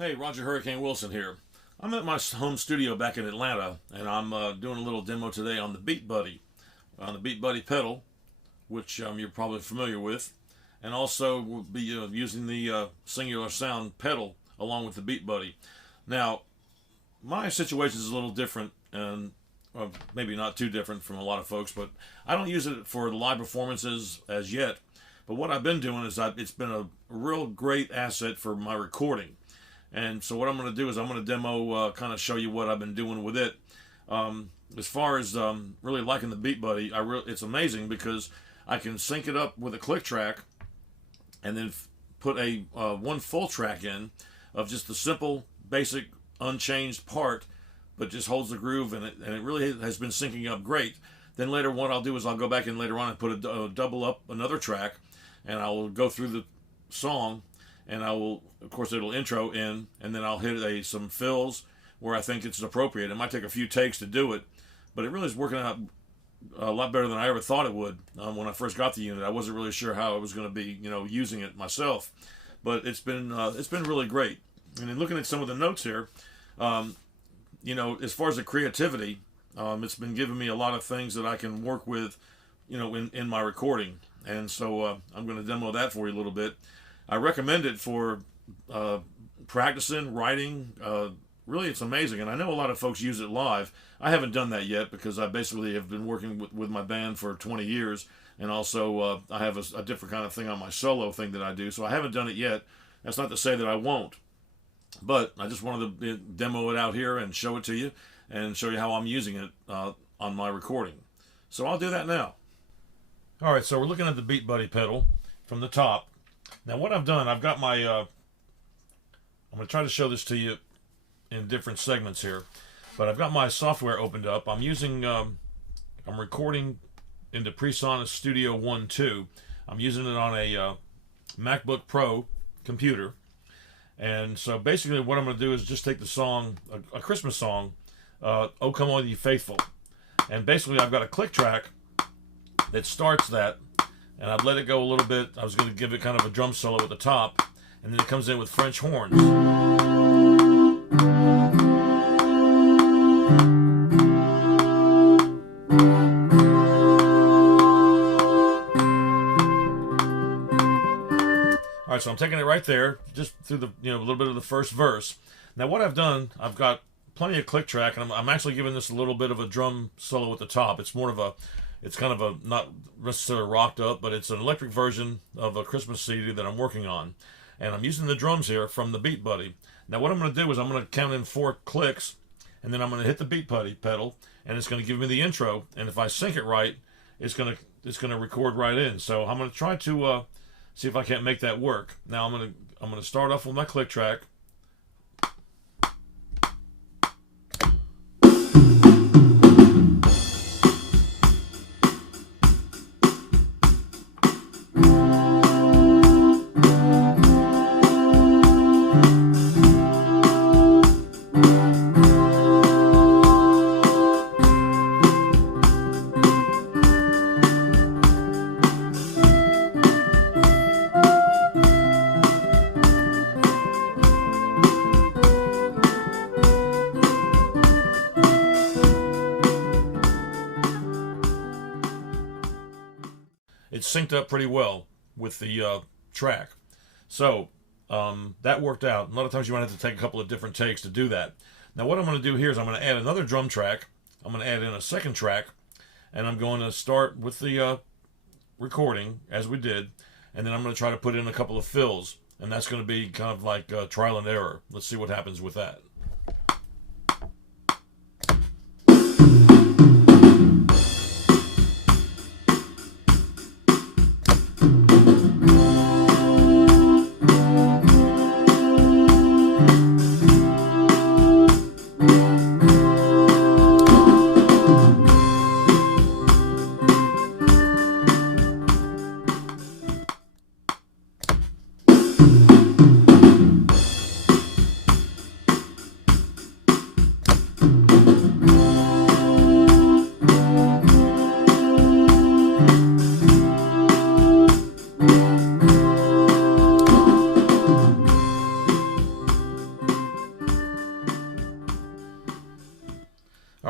Hey, Roger Hurricane Wilson here. I'm at my home studio back in Atlanta, and I'm doing a little demo today on the Beat Buddy, on the Beat Buddy pedal, which you're probably familiar with, and also we'll be using the Singular Sound pedal along with the Beat Buddy. Now, my situation is a little different, and maybe not too different from a lot of folks, but I don't use it for the live performances as yet. But what I've been doing is it's been a real great asset for my recording. And so what I'm going to do is I'm going to demo, kind of show you what I've been doing with it. As far as really liking the Beat Buddy, it's amazing because I can sync it up with a click track and then put a one full track in of just the simple, basic, unchanged part, but just holds the groove, and it really has been syncing up great. Then later what I'll do is I'll go back in later on and put a double up another track, and I will go through the song, and I will, of course, it'll intro in, and then I'll hit some fills where I think it's appropriate. It might take a few takes to do it, but it really is working out a lot better than I ever thought it would. When I first got the unit, I wasn't really sure how I was going to be, using it myself, but it's been really great. And then looking at some of the notes here, as far as the creativity, it's been giving me a lot of things that I can work with, in my recording. And so I'm going to demo that for you a little bit. I recommend it for practicing, writing. Really, it's amazing. And I know a lot of folks use it live. I haven't done that yet because I basically have been working with my band for 20 years. And also I have a different kind of thing on my solo thing that I do. So I haven't done it yet. That's not to say that I won't. But I just wanted to demo it out here and show it to you and show you how I'm using it on my recording. So I'll do that now. All right, so we're looking at the Beat Buddy pedal from the top. Now what I've done, I've got my, I'm going to try to show this to you in different segments here, but I've got my software opened up. I'm using, I'm recording into PreSonus Studio One 2. I'm using it on a MacBook Pro computer. And so basically what I'm going to do is just take the song, a Christmas song, Oh Come All Ye Faithful. And basically I've got a click track that starts that, and I've let it go a little bit. I was going to give it kind of a drum solo at the top, and then it comes in with French horns. All right, so I'm taking it right there, just through the a little bit of the first verse. Now what I've done, I've got plenty of click track, and I'm actually giving this a little bit of a drum solo at the top. It's more of a, it's kind of a, not necessarily rocked up, but it's an electric version of a Christmas CD that I'm working on. And I'm using the drums here from the Beat Buddy. Now what I'm going to do is I'm going to count in 4 clicks, and then I'm going to hit the Beat Buddy pedal, and it's going to give me the intro. And if I sync it right, it's going to record right in. So I'm going to try to see if I can't make that work. Now I'm going to start off with my click track. It's synced up pretty well with the track. So that worked out. A lot of times you might have to take a couple of different takes to do that. Now what I'm going to do here is I'm going to add another drum track. I'm going to add in a second track, and I'm going to start with the recording as we did, and then I'm going to try to put in a couple of fills, and that's going to be kind of like trial and error. Let's see what happens with that.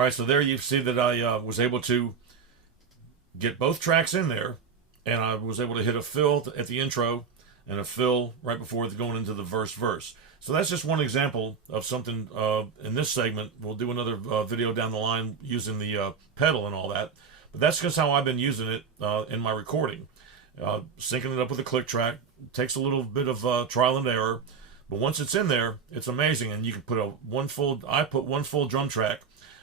right, so there you see that I was able to get both tracks in there, and I was able to hit a fill at the intro and a fill right before going into the verse. So that's just one example of something in this segment. We'll do another video down the line using the pedal and all that. But that's just how I've been using it in my recording. Syncing it up with a click track. Takes a little bit of trial and error. But once it's in there, it's amazing. And you can put I put one full drum track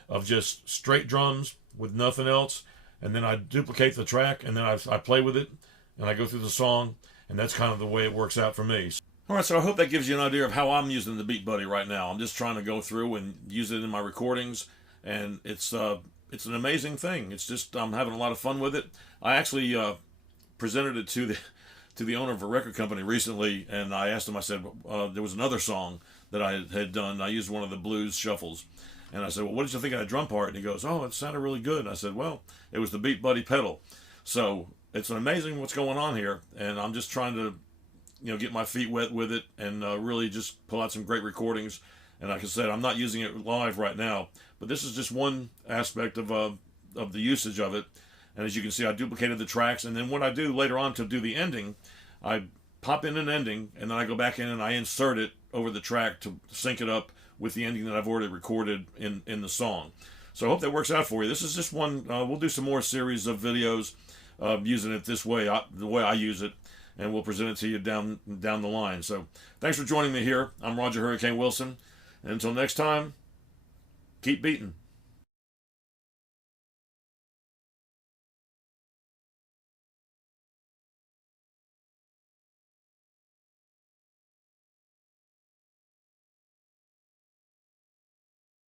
of just straight drums with nothing else. And then I duplicate the track, and then I play with it, and I go through the song, and that's kind of the way it works out for me. All right, so I hope that gives you an idea of how I'm using the Beat Buddy right now. I'm just trying to go through and use it in my recordings, and it's an amazing thing. It's just I'm having a lot of fun with it. I actually presented it to the owner of a record company recently, and I asked him. I said there was another song that I had done. I used one of the blues shuffles. And I said, well, what did you think of that drum part? And he goes, oh, it sounded really good. And I said, well, it was the Beat Buddy pedal. So it's amazing what's going on here. And I'm just trying to, get my feet wet with it and really just pull out some great recordings. And like I said, I'm not using it live right now. But this is just one aspect of the usage of it. And as you can see, I duplicated the tracks. And then what I do later on to do the ending, I pop in an ending. And then I go back in and I insert it over the track to sync it up with the ending that I've already recorded in the song. So I hope that works out for you. This is just one. We'll do some more series of videos using it this way, the way I use it, and we'll present it to you down the line. So thanks for joining me here. I'm Roger Hurricane Wilson. And until next time, keep beating.